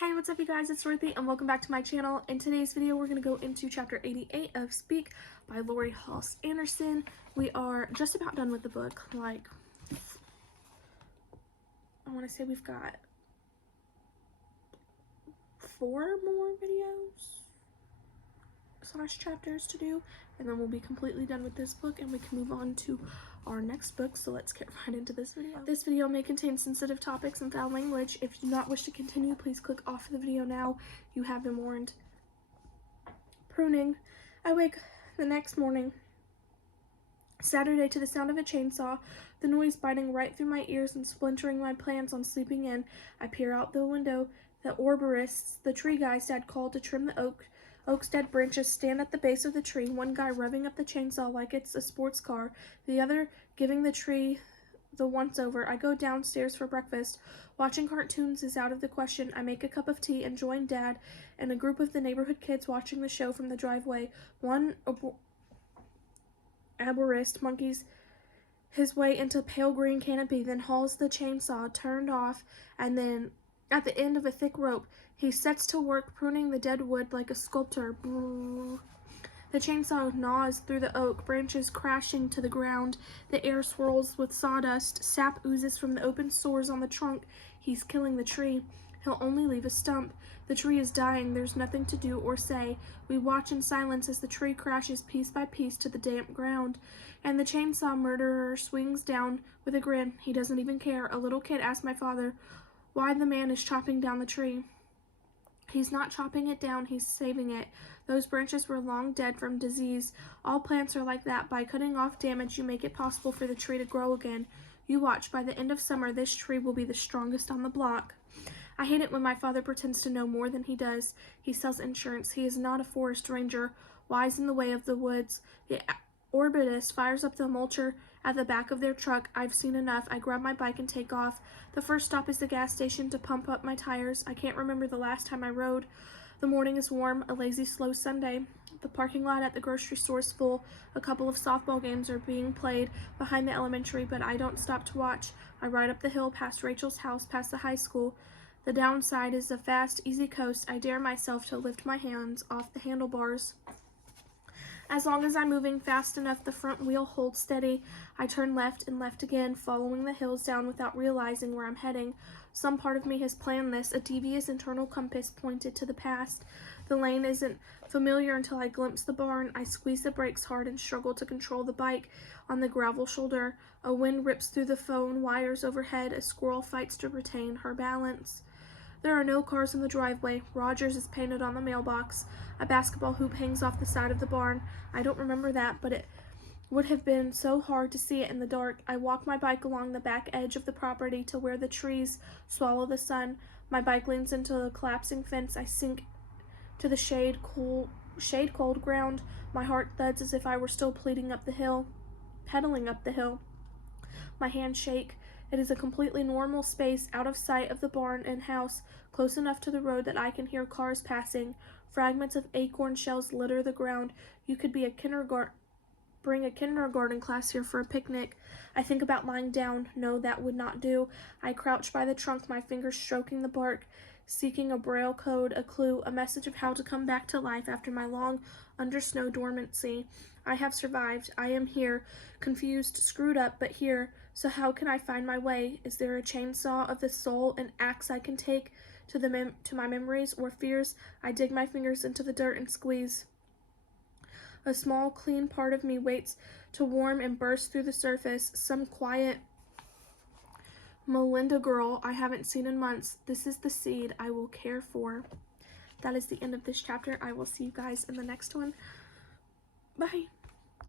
Hi, what's up you guys, it's Dorothy and welcome back to my channel. In today's video we're going to go into chapter 88 of Speak by Lori Halse Anderson. We are just about done with the book. Like, I want to say we've got 4 more videos / chapters to do, and then we'll be completely done with this book and we can move on to our next book. So let's get right into this video. This video may contain sensitive topics and foul language. If you do not wish to continue, please click off the video now. You have been warned. Pruning. I wake the next morning, Saturday, to the sound of a chainsaw, the noise biting right through my ears and splintering my plans on sleeping in. I peer out the window. The arborists, the tree guys Dad called to trim the oak's dead branches, stand at the base of the tree, one guy revving up the chainsaw like it's a sports car, the other giving the tree the once-over. I go downstairs for breakfast. Watching cartoons is out of the question. I make a cup of tea and join Dad and a group of the neighborhood kids watching the show from the driveway. One arborist monkeys his way into pale green canopy, then hauls the chainsaw turned off, and then at the end of a thick rope, he sets to work pruning the dead wood like a sculptor. Brrr. The chainsaw gnaws through the oak, branches crashing to the ground. The air swirls with sawdust. Sap oozes from the open sores on the trunk. He's killing the tree. He'll only leave a stump. The tree is dying. There's nothing to do or say. We watch in silence as the tree crashes piece by piece to the damp ground. And the chainsaw murderer swings down with a grin. He doesn't even care. A little kid asked my father why the man is chopping down the tree. He's not chopping it down, he's saving it. Those branches were long dead from disease. All plants are like that. By cutting off damage, you make it possible for the tree to grow again. You watch, by the end of summer, this tree will be the strongest on the block. I hate it when my father pretends to know more than he does. He sells insurance. He is not a forest ranger, wise in the way of the woods. The arborist fires up the mulcher at the back of their truck. I've seen enough. I grab my bike and take off. The first stop is the gas station to pump up my tires. I can't remember the last time I rode. The morning is warm, a lazy, slow Sunday. The parking lot at the grocery store is full. A couple of softball games are being played behind the elementary, but I don't stop to watch. I ride up the hill past Rachel's house, past the high school. The downside is a fast, easy coast. I dare myself to lift my hands off the handlebars. As long as I'm moving fast enough, the front wheel holds steady. I turn left and left again, following the hills down without realizing where I'm heading. Some part of me has planned this, a devious internal compass pointed to the past. The lane isn't familiar until I glimpse the barn. I squeeze the brakes hard and struggle to control the bike on the gravel shoulder. A wind rips through the phone wires overhead. A squirrel fights to retain her balance. There are no cars in the driveway. Rogers is painted on the mailbox. A basketball hoop hangs off the side of the barn. I don't remember that, but it would have been so hard to see it in the dark. I walk my bike along the back edge of the property to where the trees swallow the sun. My bike leans into the collapsing fence. I sink to the shade-cold ground. My heart thuds as if I were still pedaling up the hill. My hands shake. It is a completely normal space, out of sight of the barn and house, close enough to the road that I can hear cars passing. Fragments of acorn shells litter the ground. You could be bring a kindergarten class here for a picnic. I think about lying down. No, that would not do. I crouch by the trunk, my fingers stroking the bark, seeking a braille code, a clue, a message of how to come back to life after my long under-snow dormancy. I have survived. I am here, confused, screwed up, but here. So how can I find my way? Is there a chainsaw of the soul, an axe I can take to my memories or fears? I dig my fingers into the dirt and squeeze. A small, clean part of me waits to warm and burst through the surface. Some quiet Melinda girl I haven't seen in months. This is the seed I will care for. That is the end of this chapter. I will see you guys in the next one. Bye.